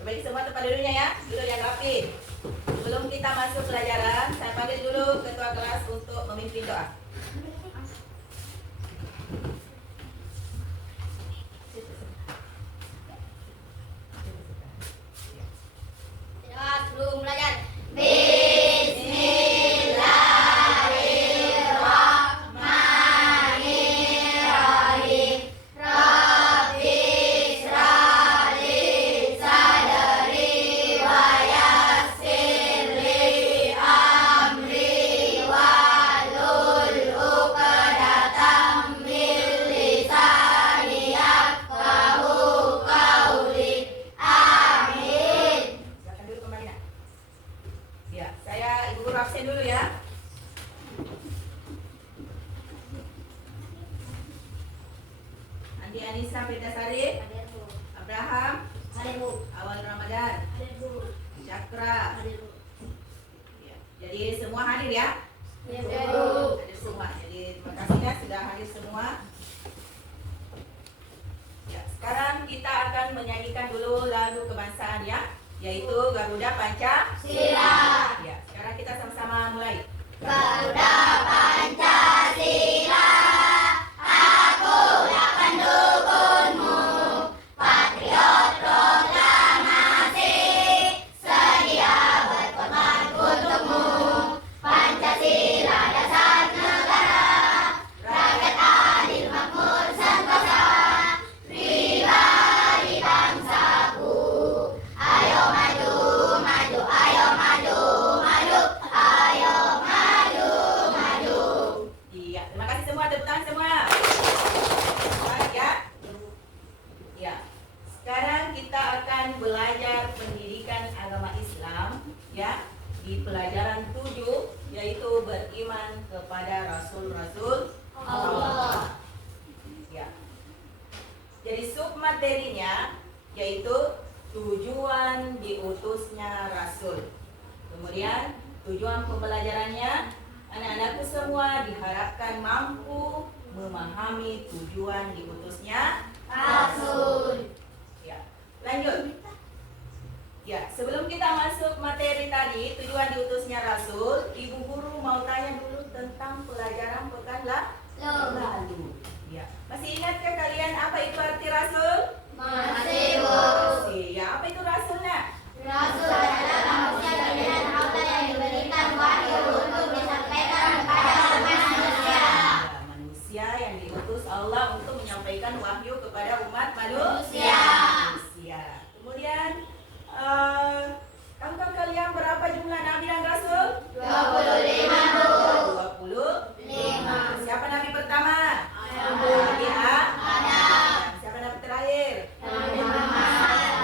Perbaiki semua tempat duduknya ya, duduk yang rapi. Sebelum kita masuk pelajaran, saya panggil dulu ketua kelas untuk memimpin doa. Sebelum belajar. Silakan duduk kembali nak. Ya, saya ibu guru absen dulu ya. Andi Anissa Firdausari, Abraham, Awal Ramadan, Cakra. Ya, jadi semua hadir ya. Hadir semua. Jadi terima kasih ya sudah hadir semua. Ya, sekarang kita akan menyanyikan dulu lagu kebangsaan ya, yaitu Garuda Pancasila. Ya, sekarang kita sama-sama mulai. Garuda Pancasila, aku akan dukungmu. Patriot proklamasi, sedia berkorban untukmu. Pancasila dasar negara, rakyat adil makmur sentosa, pribadi bangsaku. Ayo maju, maju, ayo maju, maju, ayo maju, maju. Iya, terima kasih semua, tepuk tangan semua. Baik ya. Ya. Sekarang kita akan belajar pendidikan agama Islam ya di pelajaran 7, yaitu beriman kepada rasul-rasul Allah. Ya. Jadi submaterinya yaitu tujuan diutusnya rasul. Kemudian tujuan pembelajarannya, anak-anakku semua diharapkan mampu memahami tujuan diutusnya Rasul. ya. Lanjut. Ya, sebelum kita masuk materi tadi, tujuan diutusnya rasul, ibu guru mau tanya dulu tentang pelajaran pekan lalu. Ya. Masih ingatkah kalian apa itu arti rasul? Masih, Bu. Masih. Ya, apa itu rasul nak? Rasul adalah manusia pilihan Allah yang diberikan wahyu untuk disampaikan kepada umat manusia. Ya, manusia yang diutus Allah untuk menyampaikan wahyu kepada umat manusia. Kemudian, tahukah kalian berapa jumlah nabi dan rasul? 25, Bu. 25. Siapa nabi pertama? Nabi Nabi Adam. Siapa nabi terakhir? Nabi Muhammad.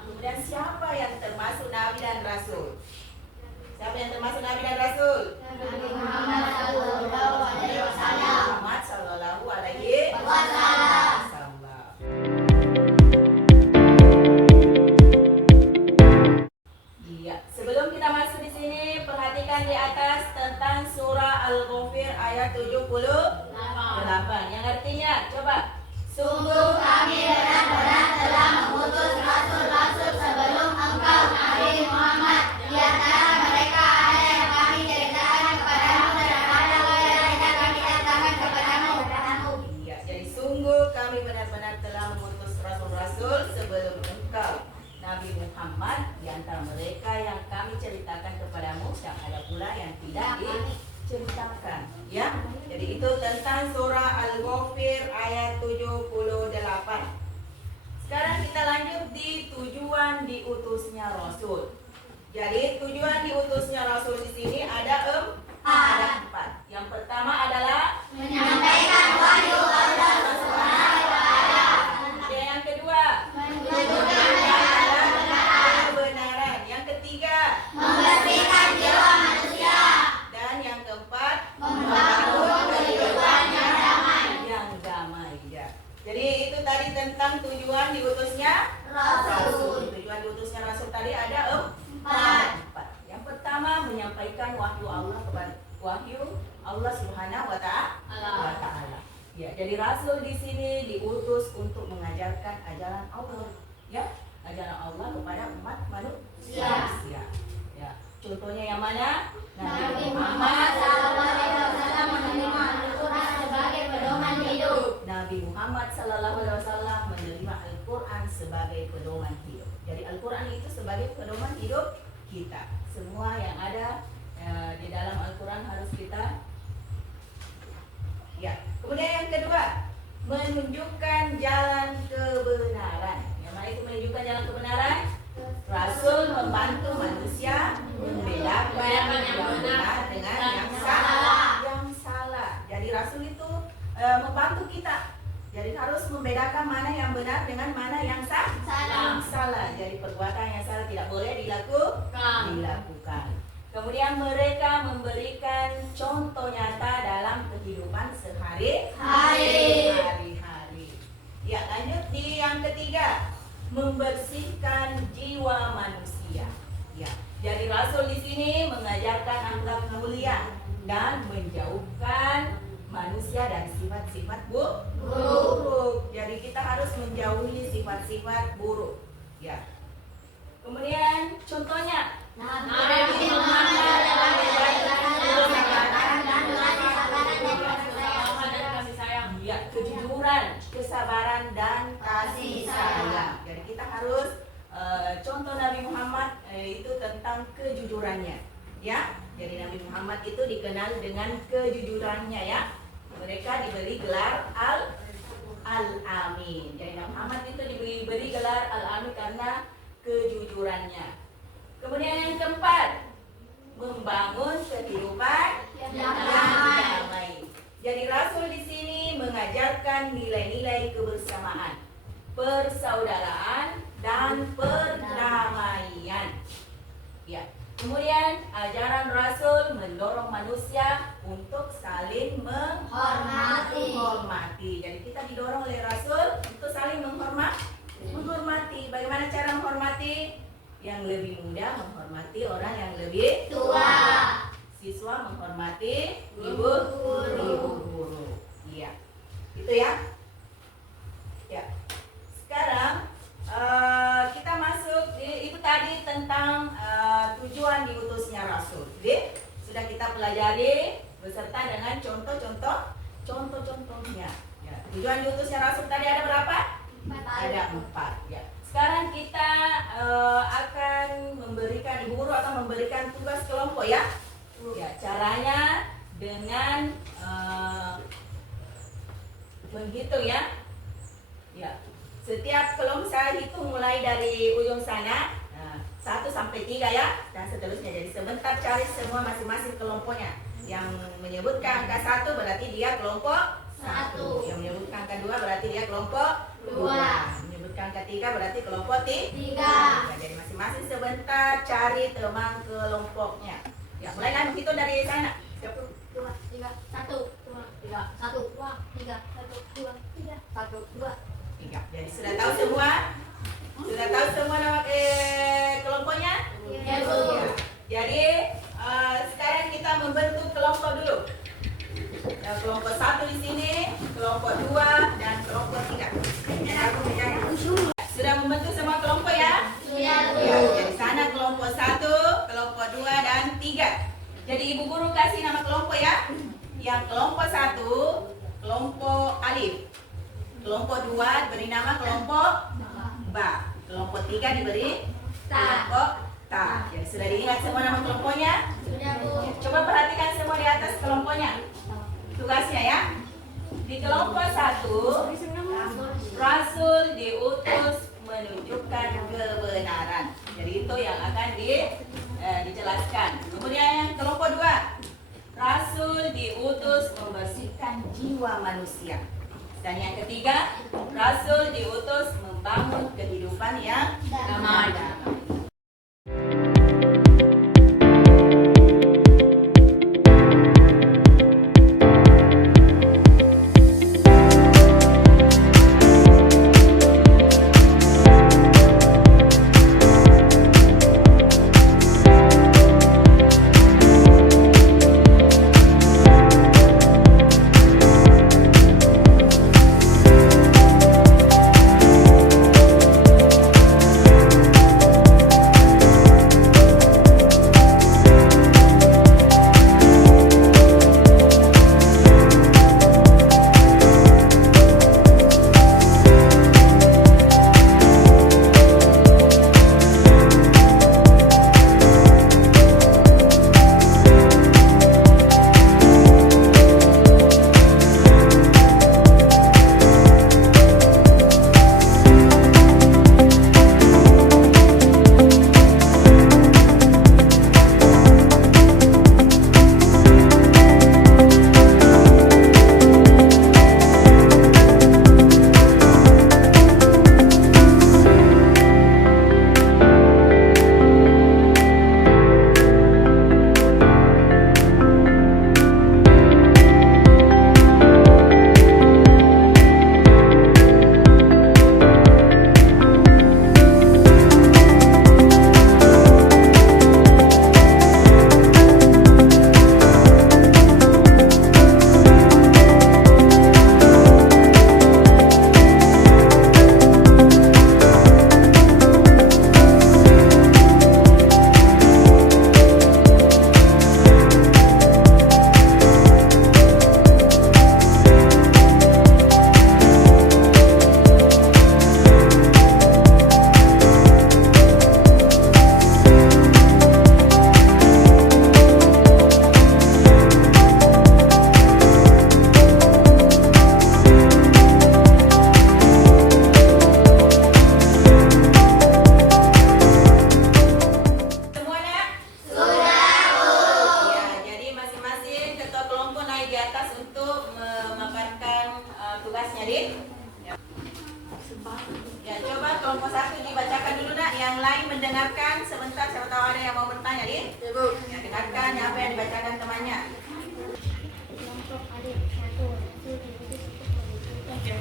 Kemudian siapa yang termasuk nabi dan rasul? Siapa yang termasuk nabi dan rasul? Nabi Muhammad sallallahu alaihi wasallam. Muhammad sallallahu alaihi Wasallam. wasallam. Iya, sebelum kita masuk di sini, perhatikan di atas tentang surah Al-Ghafir ayat 78. Yang artinya, coba. Sungguh kami benar-benar telah mengutus rasul-rasul sebelum engkau, Nabi Muhammad. Di antara mereka ada yang kami ceritakan kepadamu dan ada yang kami katakan kepadamu. Iya, jadi sungguh kami benar-benar telah mengutus rasul-rasul sebelum engkau, Nabi Muhammad. Di antara mereka yang kami ceritakan kepadamu, dan ada pula yang tidak diceritakan. Ya, jadi itu tentang surah Al-Ghafir ayat 78. Sekarang kita lanjut di tujuan diutusnya rasul. Jadi tujuan diutusnya rasul di sini ada empat. Yang pertama adalah Menyampaikan wahyu Allah Subhanahu wa taala. yang kedua Menunjukkan kebenaran. Yang ketiga membersihkan jiwa manusia. dan yang keempat Membangun kehidupan yang damai. yang damai ya. Jadi itu tadi tentang tujuan diutusnya Rasul. Tujuan diutusnya rasul tadi ada empat. Yang pertama menyampaikan wahyu Allah Subhanahu wa taala. Ya, jadi rasul di sini diutus untuk mengajarkan ajaran Allah, ya. ajaran Allah kepada umat manusia. Ya. Contohnya yang mana? Nabi Muhammad SAW menerima Al-Quran sebagai pedoman hidup. Nabi Muhammad SAW menerima Al-Quran sebagai pedoman hidup. Jadi Al-Quran itu sebagai pedoman hidup kita. Semua yang ada di dalam Al-Quran harus kita. Ya. Kemudian yang kedua, menunjukkan jalan kebenaran. Yang mana itu menunjukkan jalan kebenaran? Rasul membantu manusia membedakan yang benar dengan yang salah. Jadi Rasul itu membantu kita. Jadi harus membedakan mana yang benar dengan mana yang salah. Jadi perbuatan yang salah tidak boleh dilakukan. Kemudian mereka memberikan contoh nyata dalam kehidupan sehari-hari. Ya, lanjut di yang ketiga, membersihkan jiwa manusia. Ya, jadi Rasul di sini mengajarkan akhlak mulia dan menjauhkan manusia dari sifat-sifat buruk. Jadi kita harus menjauhi sifat-sifat buruk. Ya. Kemudian contohnya Nabi Muhammad ya, kejujuran, kesabaran dan kasih sayang. Jadi kita harus contoh Nabi Muhammad itu tentang kejujurannya. Ya, jadi Nabi Muhammad itu dikenal dengan kejujurannya ya. Mereka diberi gelar Al-Amin. Jadi Nabi Muhammad itu diberi gelar Al-Amin karena kejujurannya. Kemudian yang keempat, membangun kehidupan yang damai. Jadi Rasul di sini mengajarkan nilai-nilai kebersamaan, persaudaraan dan perdamaian. Ya. Kemudian ajaran Rasul mendorong manusia untuk saling menghormati. Jadi kita didorong oleh Rasul untuk saling menghormati. Bagaimana cara menghormati? Yang lebih muda menghormati orang yang lebih tua. Siswa menghormati ibu guru. Iya. Itu ya. Ya. Sekarang kita masuk itu tadi tentang tujuan diutusnya Rasul. Jadi sudah kita pelajari beserta dengan contohnya. Ya. Tujuan diutusnya Rasul tadi ada berapa? Ada 4. Ya. Sekarang kita akan memberikan, ibu guru akan memberikan tugas kelompok ya. Ya, caranya dengan menghitung ya. Ya. Setiap kelompok saya hitung mulai dari ujung sana, 1 sampai 3 ya, dan seterusnya. Jadi sebentar cari semua masing-masing kelompoknya. Yang menyebutkan angka 1 berarti dia kelompok 1. Yang menyebutkan angka 2 berarti dia kelompok 2. Menyebutkan angka 3 berarti kelompok 3. Jadi masing-masing sebentar cari teman kelompoknya. Ya, mulailah menghitung dari sana. 1, 2, 3, 1, 2, 3, 1, 2, 3, 1, 2, 3, 1, 2. 3. Jadi sudah tahu semua? Sudah tahu semua nama kelompoknya? Ya, Bu. Ya. Jadi sekarang kita membentuk kelompok dulu. Ya, kelompok 1 di sini, kelompok 2 dan kelompok 3. Sudah membentuk semua kelompok ya? Sudah, Bu. Ya, jadi sana kelompok 1, kelompok 2 dan 3. Jadi ibu guru kasih nama kelompok ya. Yang kelompok 1, kelompok alif. Kelompok 2 diberi nama kelompok ba. Kelompok 3 diberi kelompok ta. Jadi sudah diingat semua nama kelompoknya? Sudah, Bu. Coba perhatikan semua di atas kelompoknya. Tugasnya ya. Di kelompok 1, Rasul diutus menunjukkan kebenaran. Jadi itu yang akan dijelaskan. Kemudian yang kelompok 2, Rasul diutus membersihkan jiwa manusia. Dan yang ketiga, Rasul diutus membangun kehidupan yang damai. lain mendengarkan sebentar, siapa tahu ada yang mau bertanya, Din? Ibu. Ya, dengarkan apa yang dibacakan temannya. Kelompok adik 1. Rasul diutus untuk memberitakan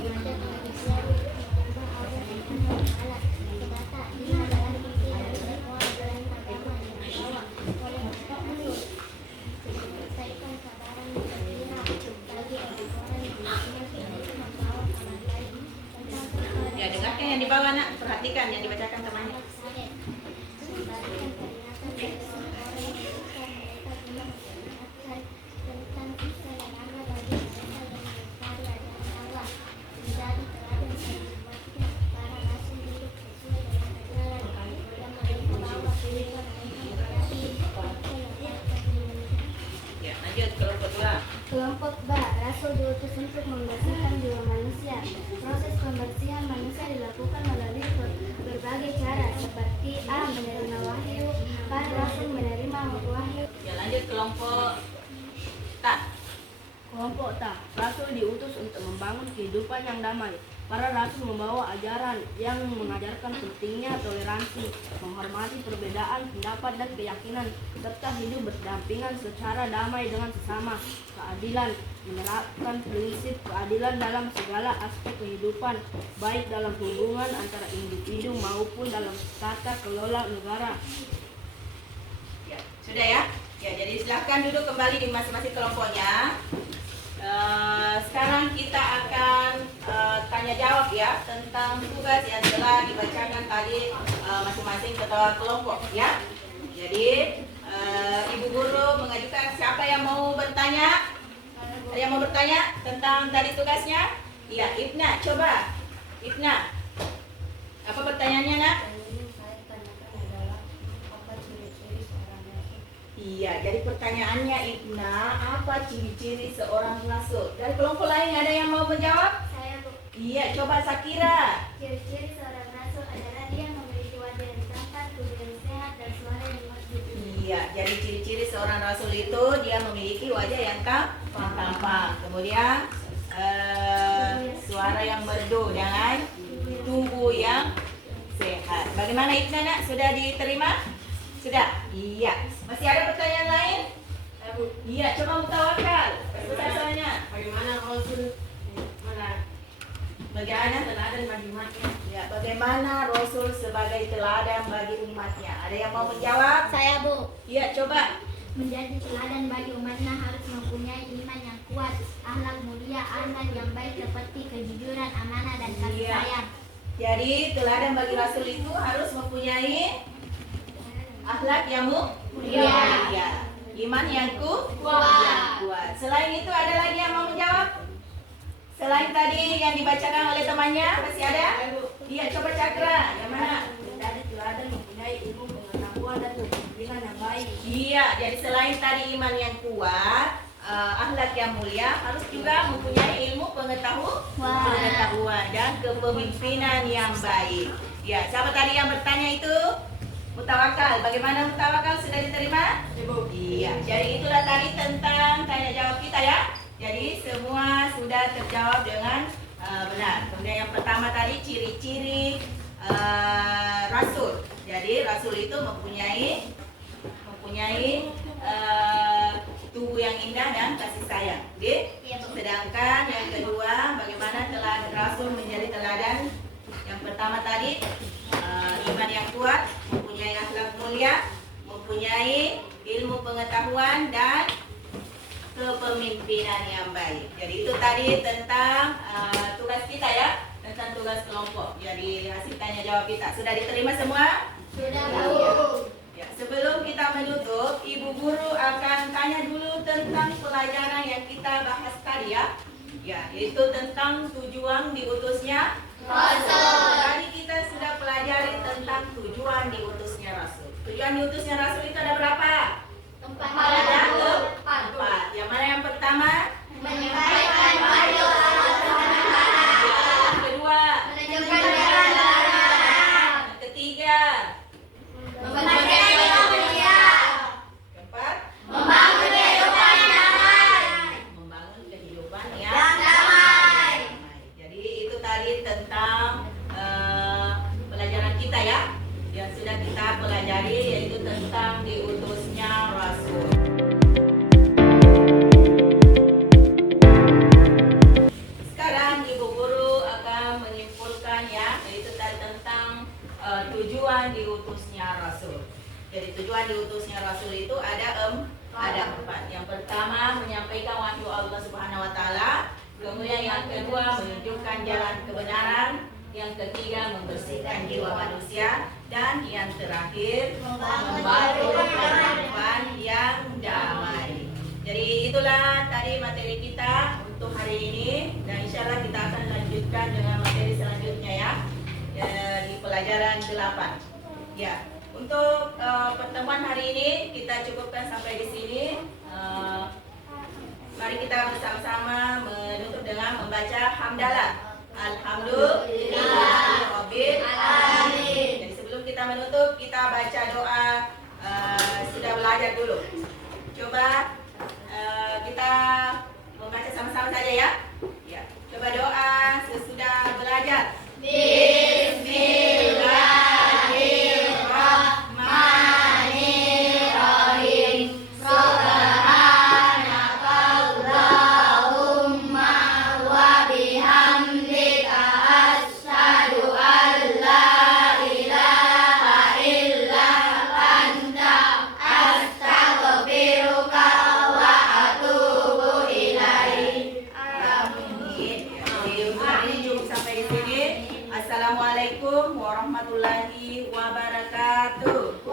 mengajak manusia untuk menyembah Allah Subhanahu wa Ta'ala semata. Ini adalah inti dari semua ajaran agama yang dibawa oleh para rasul. Menyelesaikan kebenaran gembira bagi orang-orang yang beriman dan itu membawa kabar baik tentang perkara Ya, dengarkan yang dibawa, nak. Perhatikan yang dibacakan temannya. memberikan peringatan bagi orang-orang yang beriman mereka guna memperingatkan tentang keselamatan bagi mereka yang mengingkari ajaran Allah menjadi teladan bagi umatnya. Para rasul hidup sesuai dengan ajaran yang mereka bawa sehingga mereka menjadi penyelamat bagi manusia. Ya, lanjut kelompok 2. Kelompok B, Rasul diutus untuk membersihkan jiwa manusia. Proses pembersihan manusia dilakukan melalui berbagai cara seperti A. Menerima wahyu. Para Rasul menerima wahyu. Ya, lanjut kelompok tak. Kelompok Ta, Rasul diutus untuk membangun kehidupan yang damai. Para Rasul membawa ajaran yang mengajarkan pentingnya toleransi, menghormati perbedaan pendapat dan keyakinan, serta hidup berdampingan secara damai dengan sesama, keadilan, menerapkan prinsip keadilan dalam segala aspek kehidupan, baik dalam hubungan antara individu maupun dalam tata kelola negara. Ya, sudah ya? Ya, jadi silahkan duduk kembali di masing-masing kelompoknya. Sekarang kita akan tanya jawab ya tentang tugas yang telah dibacakan tadi masing-masing ketua kelompok ya. Jadi Ibu Guru mengajukan siapa yang mau bertanya? Ada yang mau bertanya tentang tadi tugasnya? Iya, Ibna, coba. Ibna, apa pertanyaannya, nak? Iya, jadi pertanyaannya Ibna, apa ciri-ciri seorang rasul? Dari kelompok lain ada yang mau menjawab? Saya Bu. Iya, coba Sakira. Ciri-ciri seorang rasul adalah dia memiliki wajah yang tampan, tubuh yang sehat, dan suara yang merdu. Iya, jadi ciri-ciri seorang rasul itu dia memiliki wajah yang tampan, kemudian suara yang merdu dengan tubuh yang sehat. Bagaimana Ibna, nak? Sudah diterima? Sudah? Iya. Masih ada pertanyaan lain? Iya, coba Mutawakal. Selesai soalnya. Bagaimana Rasul Bagaimana? teladan bagi umatnya? Ya, bagaimana Rasul sebagai teladan bagi umatnya? Ada yang mau menjawab? Saya Bu. Iya, coba. Menjadi teladan bagi umatnya harus mempunyai iman yang kuat, akhlak mulia, akhlak yang baik seperti kejujuran, amanah, dan kasih Iya. sayang. Jadi, teladan bagi Rasul itu harus mempunyai akhlak yang mulia. Ya. Iman yang kuat. Selain itu ada lagi yang mau menjawab? Selain tadi yang dibacakan oleh temannya, masih ada? Iya, coba Cakra. Yang mana? Menjadi teladan mempunyai ilmu pengetahuan dan kepemimpinan yang baik. Iya, jadi selain tadi iman yang kuat, akhlak yang mulia, harus juga mempunyai ilmu pengetahuan dan kepemimpinan yang baik. Ya, siapa tadi yang bertanya itu? Mutawakal. Bagaimana Mutawakal, sudah diterima? Ibu. Iya, jadi itulah tadi tentang tanya jawab kita ya. Jadi semua sudah terjawab dengan benar. Kemudian yang pertama tadi ciri-ciri rasul. Jadi rasul itu mempunyai tubuh yang indah dan kasih sayang. Sedangkan yang kedua, bagaimana teladan rasul menjadi teladan? Yang pertama tadi iman yang kuat, mempunyai akhlak mulia, mempunyai ilmu pengetahuan dan kepemimpinan yang baik. Jadi itu tadi tentang tugas kita ya, tentang tugas kelompok. Jadi hasil tanya jawab kita sudah diterima semua? Sudah Ya, sebelum kita menutup, Ibu Guru akan tanya dulu tentang pelajaran yang kita bahas tadi ya. Ya, yaitu tentang tujuan diutusnya Rasul. Tadi kita sudah pelajari tentang tujuan diutusnya Rasul. Tujuan diutusnya Rasul itu ada berapa? Ada empat. Yang mana yang pertama? menyampaikan wahyu Yang kedua? menunjukkan jalan kebenaran, Yang ketiga? membangun kehidupan mulia, Keempat? membangun kehidupan yang damai. Membangun kehidupan yang Damai. Jadi itu tadi tentang pelajaran kita ya. tadi, yaitu tentang diutusnya Rasul. Sekarang Ibu Guru akan menyimpulkan ya, yaitu tentang tujuan diutusnya Rasul. Jadi tujuan diutusnya Rasul itu ada empat. Yang pertama menyampaikan wahyu Allah Subhanahu Wa Taala. Kemudian yang kedua menunjukkan jalan kebenaran. Yang ketiga membersihkan jiwa manusia. Dan yang terakhir membantu kehidupan yang damai. Jadi itulah tadi materi kita untuk hari ini. Dan insya Allah kita akan lanjutkan dengan materi selanjutnya ya, di pelajaran 8. Ya. Untuk pertemuan hari ini kita cukupkan sampai di sini. Mari kita bersama-sama menutup dengan membaca hamdalah. Alhamdulillahirabbil alamin. Jadi sebelum kita menutup, kita baca doa. Sudah belajar dulu. Coba kita membaca sama-sama saja ya. Ya. Coba doa sesudah belajar. Bismillahirrahmanirrahim. Subhanakallahumma wa bihamdika asyhadu an la ilaha illa anta astaghfiruka wa atubu ilaik. Jadi hari ini cukup sampai di sini. Assalamualaikum warahmatullahi wabarakatuh.